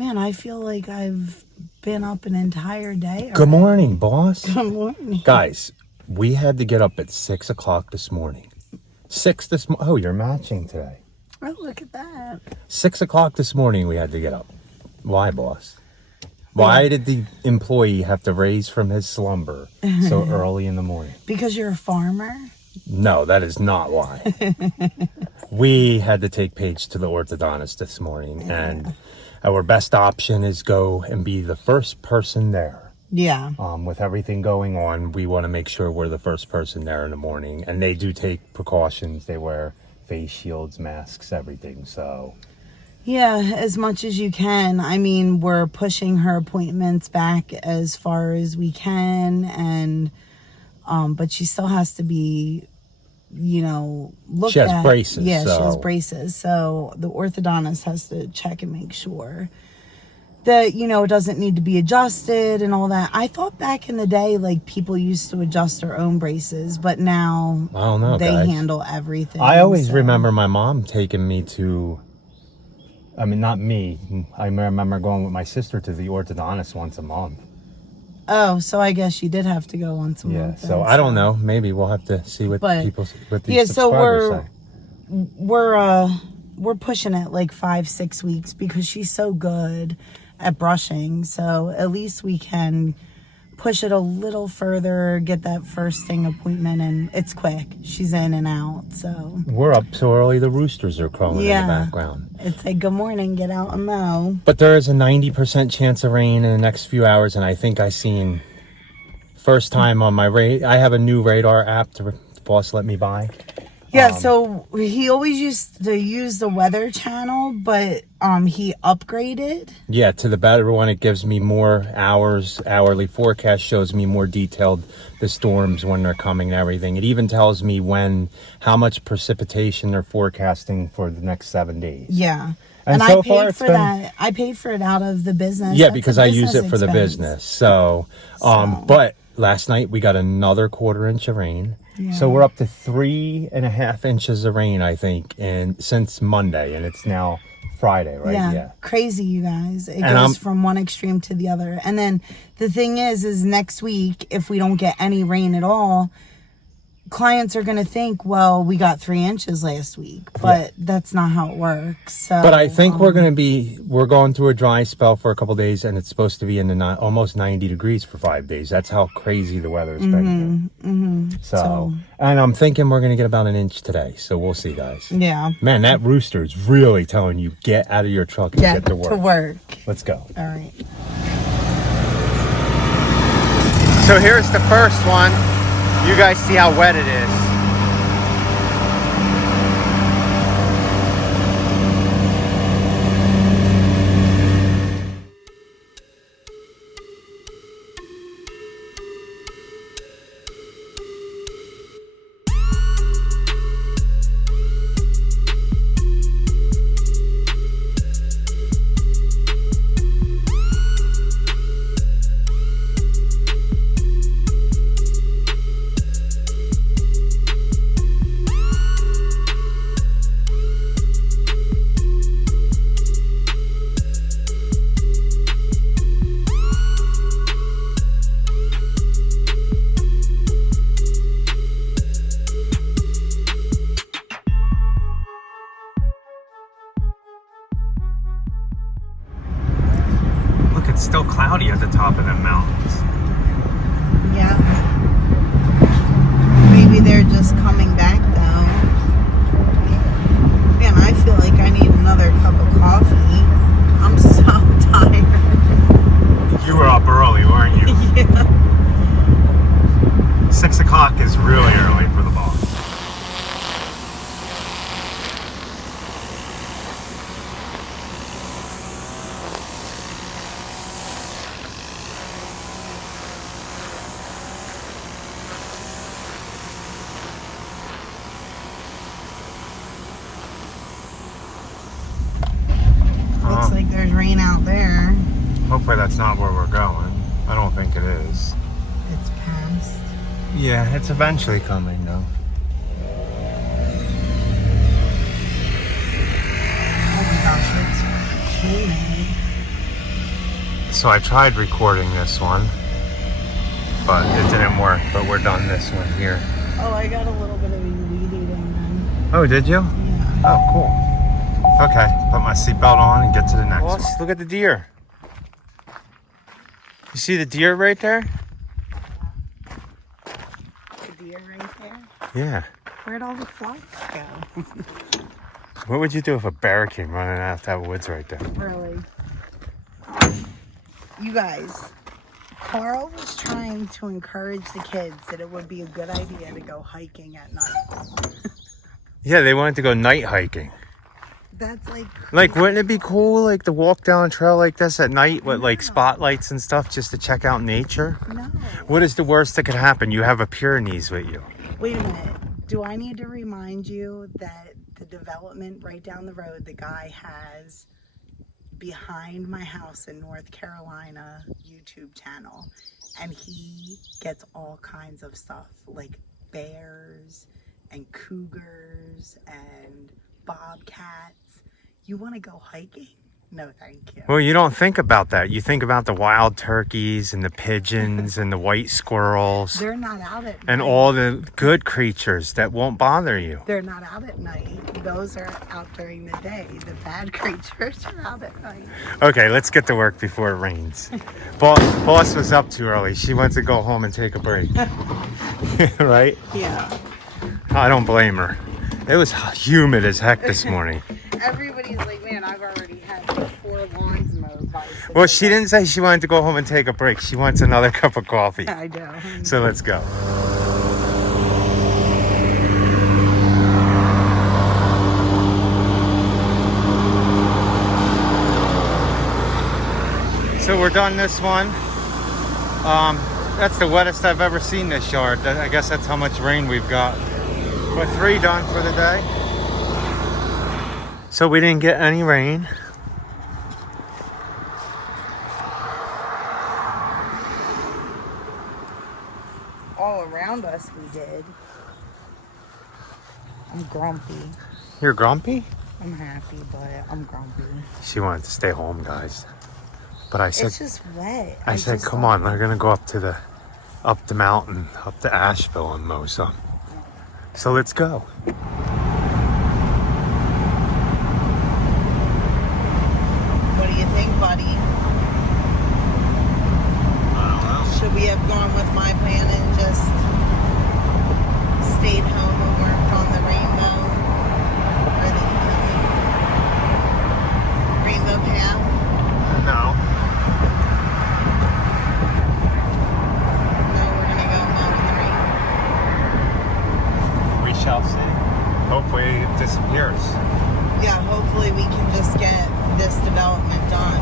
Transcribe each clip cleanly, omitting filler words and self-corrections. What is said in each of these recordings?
Man, I feel like I've been up an entire day. Good morning, boss. Good morning. Guys, we had to get up at 6 o'clock this morning. Oh, you're matching today. Oh, look at that. 6 o'clock this morning we had to get up. Why, boss? Why did the employee have to raise from his slumber so early in the morning? Because you're a farmer? No, that is not why. We had to take Paige to the orthodontist this morning, and our best option is go and be the first person there. Yeah. With everything going on, we want to make sure we're the first person there in the morning, and they do take precautions. They wear face shields, masks, everything, so... Yeah, as much as you can. I mean, we're pushing her appointments back as far as we can, and but she still has to be, looked at. She has braces. Yeah, she has braces. So the orthodontist has to check and make sure that, it doesn't need to be adjusted and all that. I thought back in the day, like, people used to adjust their own braces, but now I don't know, they guys. handle everything. I always remember my mom taking me to... I mean, not me. I remember going with my sister to the orthodontist once a month. Oh, so I guess you did have to go once a month. Yeah, so I don't know. Maybe we'll have to see what the subscribers say. We're pushing it like 5-6 weeks because she's so good at brushing. So at least we can push it a little further, get that first thing appointment, and it's quick. She's in and out, so. We're up so early, the roosters are crowing in the background. It's like, good morning, get out and mow. But there is a 90% chance of rain in the next few hours, and I think I seen, first time on my I have a new radar app the boss let me buy. Yeah, so he always used to use the weather channel, but he upgraded. Yeah, to the better one. It gives me more hours. Hourly forecast shows me more detailed the storms when they're coming and everything. It even tells me how much precipitation they're forecasting for the next 7 days. Yeah. And so I paid for that. I paid for it out of the business. Yeah, because I use it for the business. So, but last night we got another 1/4 inch of rain. Yeah. So we're up to 3.5 inches of rain, I think, since Monday, and it's now Friday, right? Yeah. Crazy, you guys. It goes from one extreme to the other. And then the thing is next week, if we don't get any rain at all, clients are going to think, well, we got 3 inches last week, but that's not how it works. So, but I think we're going through a dry spell for a couple days, and it's supposed to be in the almost 90 degrees for 5 days. That's how crazy the weather has been here. Mm-hmm. So, and I'm thinking we're going to get about an inch today. So we'll see, guys. Yeah. Man, that rooster is really telling you, get out of your truck and get to work. Let's go. All right. So here's the first one. You guys see how wet it is. It's still cloudy at the top of the mountains. Yeah. Maybe they're just coming back though. Man, I feel like I need another cup of coffee. I'm so tired. You were up early, weren't you? Yeah. 6 o'clock is really early for the boss. Looks like there's rain out there. Hopefully that's not where we're going. I don't think it is. It's past. Yeah, it's eventually coming though. Oh my gosh, it's humid. So I tried recording this one, but it didn't work. But we're done this one here. Oh, I got a little bit of weed eating then. Oh, did you? Yeah. Oh, cool. Okay, put my seatbelt on and get to the next one. Look at the deer. You see the deer right there? The deer right there? Yeah. Where'd all the flocks go? What would you do if a bear came running out of that woods right there? Really? You guys, Carl was trying to encourage the kids that it would be a good idea to go hiking at night. Yeah, they wanted to go night hiking. That's like Like, wouldn't it be cool, like, to walk down a trail like this at night with, like, spotlights and stuff just to check out nature? No. What is the worst that could happen? You have a Pyrenees with you. Wait a minute. Do I need to remind you that the development right down the road the guy has behind my house in North Carolina YouTube channel, and he gets all kinds of stuff like bears and cougars and bobcats. You want to go hiking? No, thank you. Well, you don't think about that. You think about the wild turkeys and the pigeons and the white squirrels. They're not out at night. And all the good creatures that won't bother you. They're not out at night. Those are out during the day. The bad creatures are out at night. Okay, let's get to work before it rains. Boss was up too early. She wants to go home and take a break. Right? Yeah. I don't blame her. It was humid as heck this morning. Everybody's like, man, I've already had like 4 lawns mowed by 6 Well, she didn't say she wanted to go home and take a break. She wants another cup of coffee. I do. So let's go. So we're done this one. That's the wettest I've ever seen this yard. I guess that's how much rain we've got. We're 3 done for the day. So we didn't get any rain. All around us we did. I'm grumpy. You're grumpy? I'm happy, but I'm grumpy. She wanted to stay home, guys. But I said, It's just wet. I said, come on, we're gonna go up the mountain, up to Asheville and mow some. So let's go. What do you think, buddy? I don't know. Should we have gone with my plan and just stayed home and worked on the rainbow? Or the rainbow path? No. No, we're gonna go mow in the rain. We shall see. Hopefully it disappears. Yeah, hopefully we can just get this development done.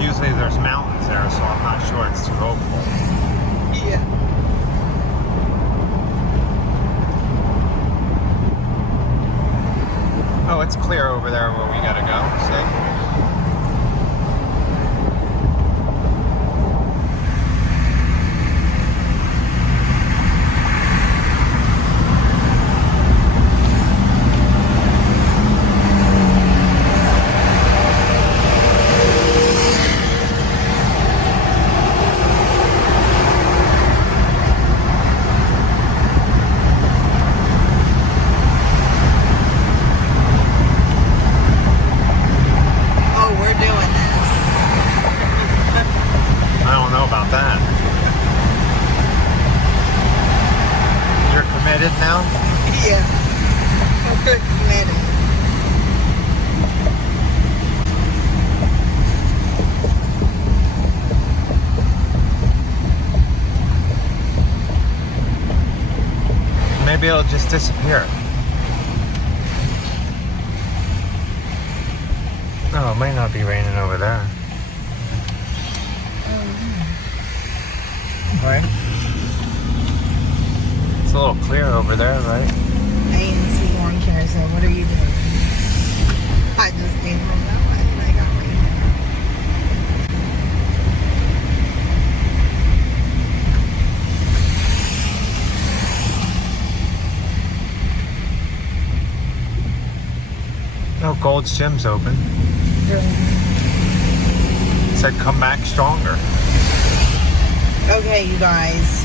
Usually there's mountains there, so I'm not sure it's too hopeful. Yeah. Oh, it's clear over there where we gotta go, see? Oh, we're doing this. I don't know about that. You're committed now? Yeah. We're committed. Maybe it'll just disappear. Oh, it might not be raining over there. Right? It's a little clear over there, right? I didn't see lawn care, so what are you doing? Gold's Gym's open. Said come back stronger. Okay, you guys.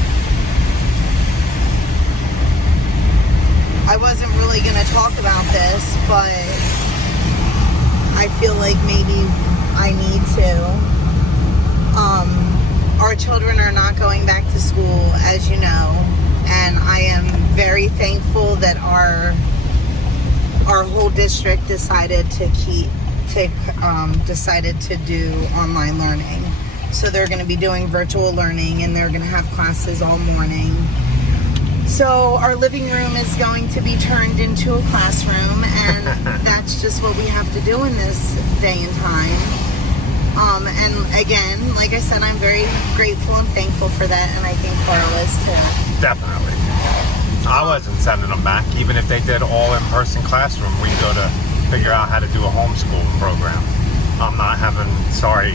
I wasn't really going to talk about this, but I feel like maybe I need to. Our children are not going back to school, as you know, and I am very thankful that our whole district decided to do online learning. So they're going to be doing virtual learning, and they're going to have classes all morning. So our living room is going to be turned into a classroom, and that's just what we have to do in this day and time. And again, like I said, I'm very grateful and thankful for that, and I think Carl is too. Definitely. I wasn't sending them back. Even if they did all in-person classroom, we go to figure out how to do a homeschool program. I'm not having, sorry,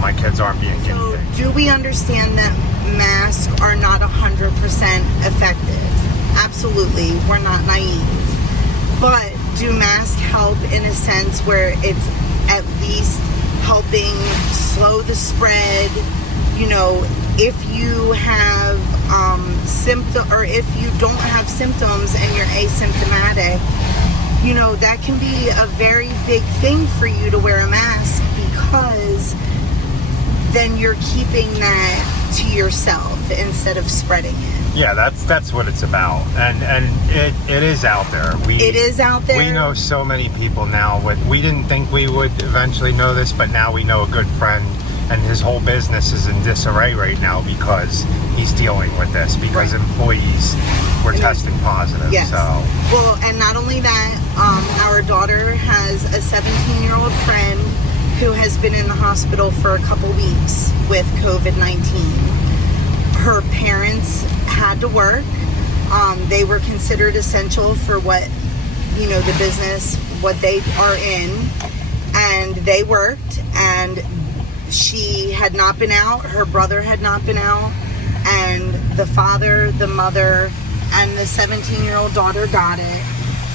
my kids aren't being guinea pigs. So do we understand that masks are not 100% effective? Absolutely. We're not naive. But do masks help in a sense where it's at least helping slow the spread? You know, if you have or if you don't have symptoms and you're asymptomatic, you know, that can be a very big thing for you to wear a mask, because then you're keeping that to yourself instead of spreading it. Yeah, that's what it's about, and it is out there. It is out there. We know so many people now. We didn't think we would eventually know this, but now we know a good friend, and his whole business is in disarray right now because he's dealing with this, because employees were testing positive. Yes. So. Well, and not only that, our daughter has a 17-year-old friend who has been in the hospital for a couple weeks with COVID-19. Her parents had to work. They were considered essential for what, you know, the business, what they are in, and they worked, and she had not been out, her brother had not been out, and the father, the mother, and the 17-year-old daughter got it,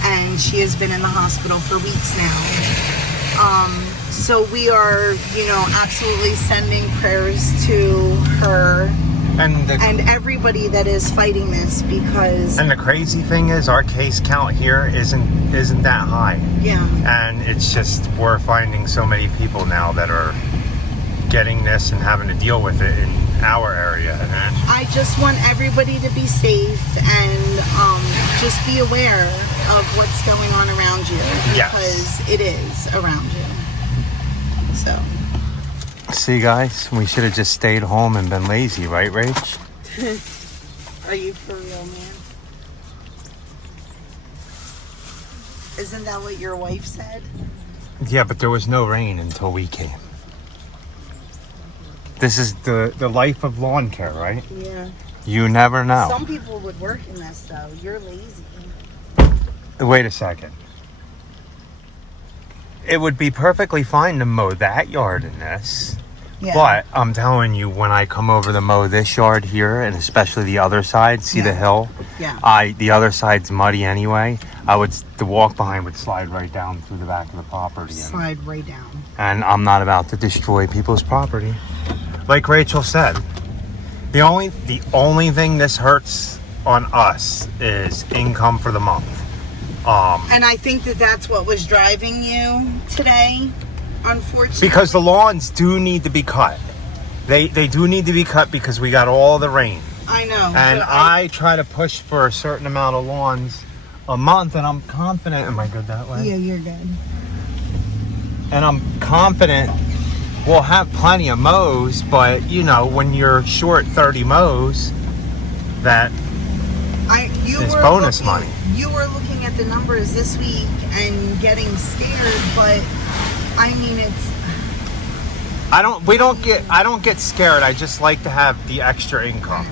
and she has been in the hospital for weeks now. So we are, you know, absolutely sending prayers to her and everybody that is fighting this, because... And the crazy thing is, our case count here isn't that high. Yeah. And it's just, we're finding so many people now that are getting this and having to deal with it in our area. And I just want everybody to be safe and just be aware of what's going on around you, because it is around you. So. See, guys, we should have just stayed home and been lazy, right, Rach? Are you for real, man? Isn't that what your wife said? Yeah, but there was no rain until we came. This is the life of lawn care, right? Yeah. You never know. Some people would work in this, though. You're lazy. Wait a second. It would be perfectly fine to mow that yard in this. Yeah. But I'm telling you, when I come over to mow this yard here, and especially the other side, see the hill? Yeah. The other side's muddy anyway. The walk behind would slide right down through the back of the property. Slide right down. And I'm not about to destroy people's property. Like Rachel said, the only thing this hurts on us is income for the month. And I think that's what was driving you today, unfortunately. Because the lawns do need to be cut. They do need to be cut because we got all the rain. I know. And I try to push for a certain amount of lawns a month, and I'm confident. Am I good that way? Yeah, you're good. And I'm confident we'll have plenty of mows, but you know, when you're short 30 mows, that is bonus money. You were looking at the numbers this week and getting scared, but I mean, I don't get scared. I just like to have the extra income.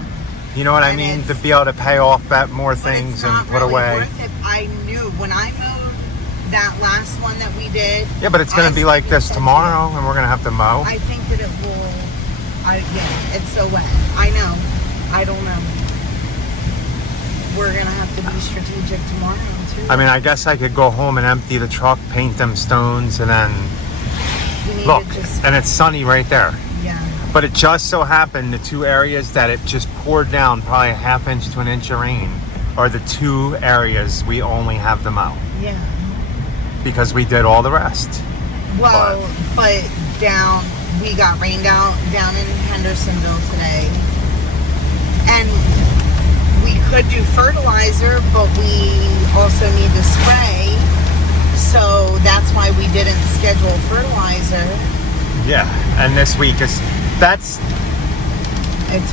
You know what I mean? To be able to pay off more things and put away. Worth it. I knew when I mowed that last one that we did. Yeah, but it's going to be like this tomorrow, and we're going to have to mow. I think that it will. Yeah, it's so wet. I know. I don't know. we're gonna have to be strategic tomorrow too. I mean, I guess I could go home and empty the truck, paint them stones, and then We need look, to just, and it's sunny right there. yeah. But it just so happened the two areas that it just poured down probably a half inch to an inch of rain are the two areas we only have them out Yeah. because we did all the rest. Well, but down, we got rained out down in Hendersonville today. And we could do fertilizer, but we also need to spray. So that's why we didn't schedule fertilizer. Yeah, and this week is It's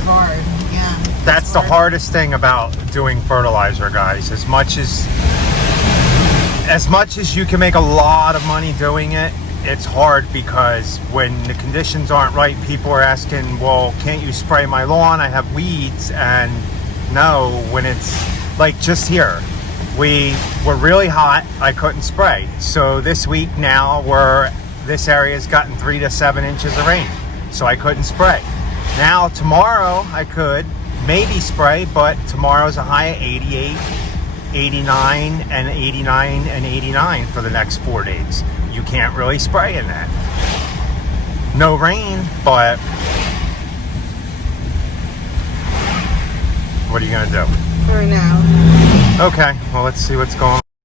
hard, yeah. that's the hardest thing about doing fertilizer, guys. As much as you can make a lot of money doing it, it's hard because when the conditions aren't right, people are asking, well, can't you spray my lawn? I have weeds. And no, when it's like just here, we were really hot, I couldn't spray. So this week now this area's gotten 3 to 7 inches of rain, so I couldn't spray. Now tomorrow I could maybe spray, but tomorrow's a high of 88, 89, and 89 and 89 for the next 4 days. You can't really spray in that. No rain, but what are you gonna do? For now. Okay, well, let's see what's going on.